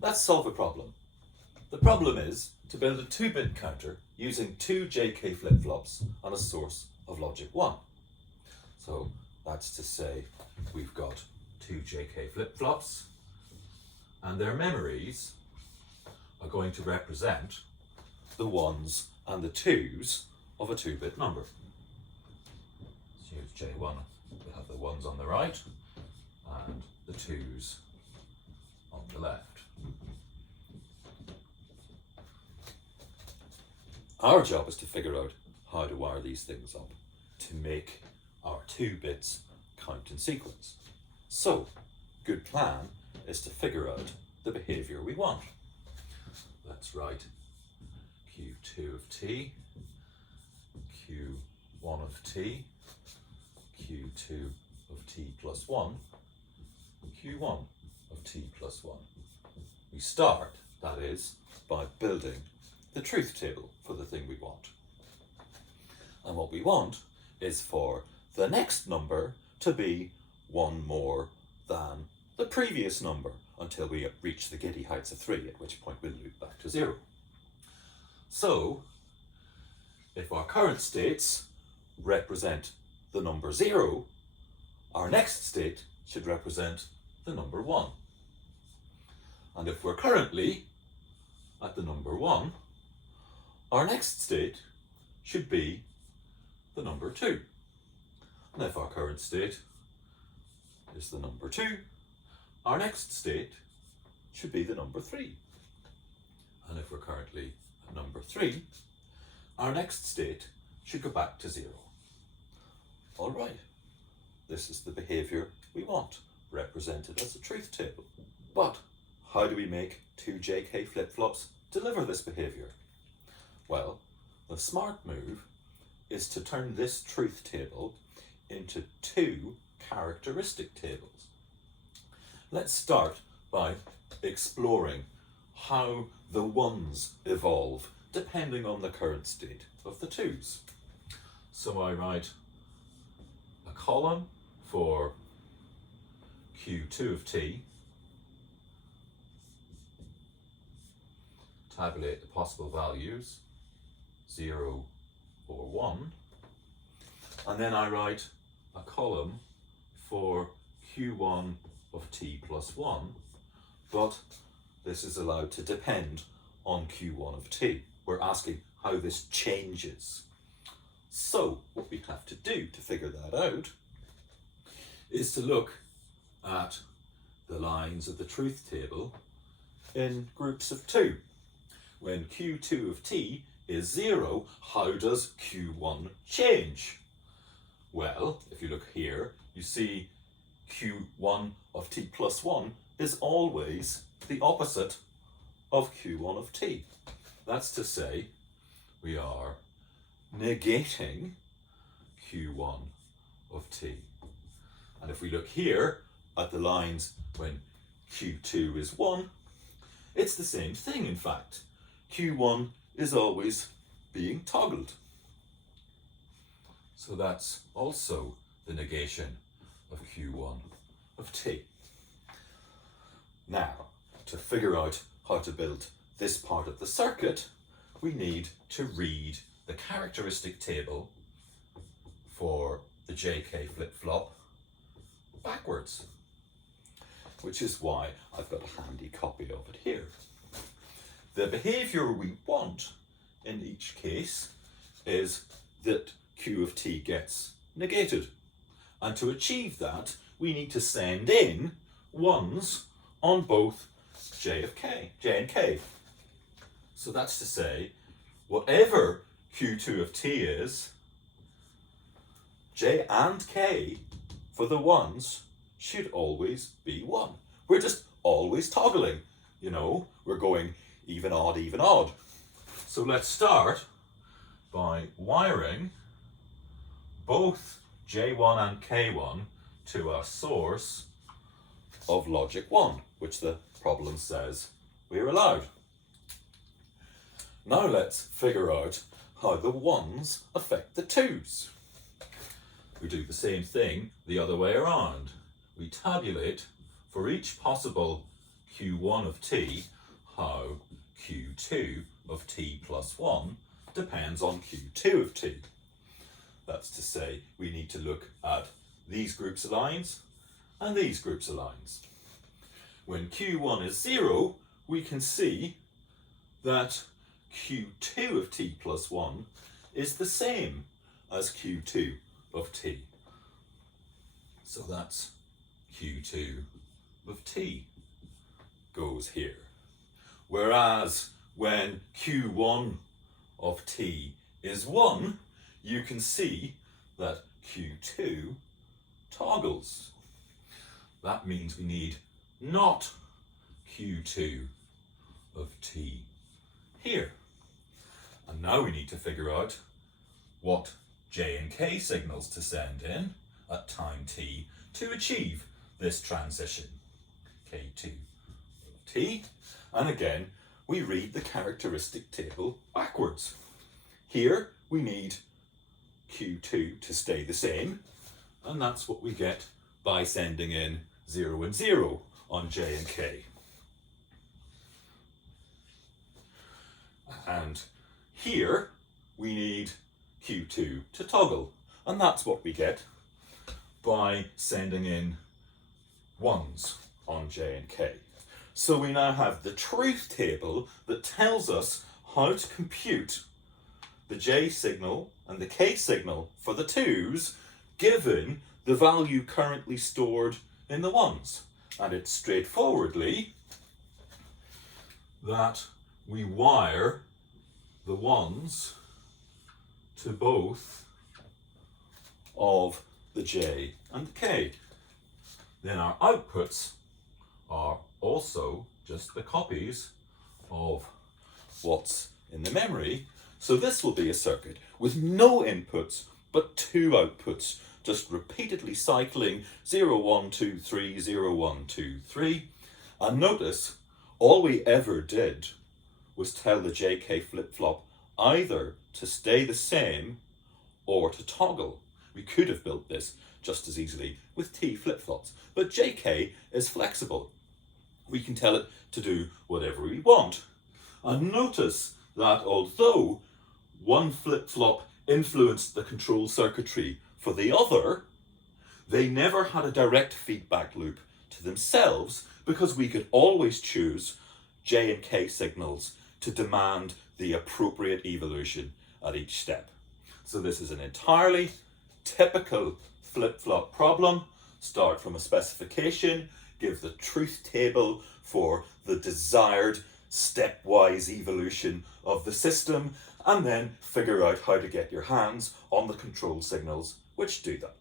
Let's solve a problem. The problem is to build a 2-bit counter using 2 JK flip-flops on a source of logic 1. So that's to say we've got 2 JK flip-flops and their memories are going to represent the 1s and the 2s of a 2-bit number. So here's J1, we have the 1s on the right and the 2s on the left. Our job is to figure out how to wire these things up to make our 2 bits count in sequence. So, good plan is to figure out the behavior we want. Let's write Q2 of t, Q1 of t, Q2 of t plus 1, Q1 of t plus 1. We start, that is, by building the truth table for the thing we want. And what we want is for the next number to be 1 more than the previous number until we reach the giddy heights of 3, at which point we'll loop back to 0. So, if our current states represent the number 0, our next state should represent the number 1. And if we're currently at the number 1, our next state should be the number 2. And if our current state is the number 2, our next state should be the number 3. And if we're currently at number 3, our next state should go back to 0. All right, this is the behavior we want, represented as a truth table. But how do we make 2 JK flip-flops deliver this behavior? Well, the smart move is to turn this truth table into 2 characteristic tables. Let's start by exploring how the 1s evolve depending on the current state of the 2s. So I write a column for Q2 of t, tabulate the possible values, 0 or 1, and then I write a column for Q1 of t plus 1, but this is allowed to depend on Q1 of t. We're asking how this changes. So what we have to do to figure that out is to look at the lines of the truth table in groups of 2. When Q2 of t is 0, how does Q1 change? Well, if you look here, you see Q1 of t plus 1 is always the opposite of Q1 of t. That's to say, we are negating Q1 of t. And if we look here at the lines when Q2 is 1, it's the same thing, in fact. Q1 is always being toggled. So that's also the negation of Q1 of t. Now, to figure out how to build this part of the circuit, we need to read the characteristic table for the JK flip-flop backwards, which is why I've got a handy copy of it here. The behavior we want in each case is that Q of t gets negated. And to achieve that, we need to send in 1s on both J and K. So that's to say, whatever Q2 of t is, J and K for the 1s should always be 1. We're just always toggling, you know, we're going even odd, even odd. So let's start by wiring both J1 and K1 to a source of logic 1, which the problem says we're allowed. Now let's figure out how the 1s affect the 2s. We do the same thing the other way around. We tabulate for each possible Q1 of t how Q2 of t plus 1 depends on Q2 of t. That's to say, we need to look at these groups of lines and these groups of lines. When Q1 is 0, we can see that Q2 of t plus 1 is the same as Q2 of t. So that's Q2 of t goes here. Whereas when Q1 of t is 1, you can see that Q2 toggles. That means we need not Q2 of t here. And now we need to figure out what J and K signals to send in at time t to achieve this transition. K2 of t. And again, we read the characteristic table backwards. Here we need Q2 to stay the same, and that's what we get by sending in 0 and 0 on J and K. And here we need Q2 to toggle, and that's what we get by sending in 1s on J and K. So we now have the truth table that tells us how to compute the J signal and the K signal for the 2s given the value currently stored in the 1s. And it's straightforwardly that we wire the 1s to both of the J and the K. Then our outputs are also just the copies of what's in the memory. So this will be a circuit with no inputs but 2 outputs, just repeatedly cycling 0, 1, 2, 3, 0, 1, 2, 3. And notice, all we ever did was tell the JK flip-flop either to stay the same or to toggle. We could have built this just as easily with T flip-flops, but JK is flexible. We can tell it to do whatever we want. And notice that although one flip-flop influenced the control circuitry for the other, they never had a direct feedback loop to themselves because we could always choose J and K signals to demand the appropriate evolution at each step. So this is an entirely typical flip-flop problem. Start from a specification, give the truth table for the desired stepwise evolution of the system, and then figure out how to get your hands on the control signals which do that.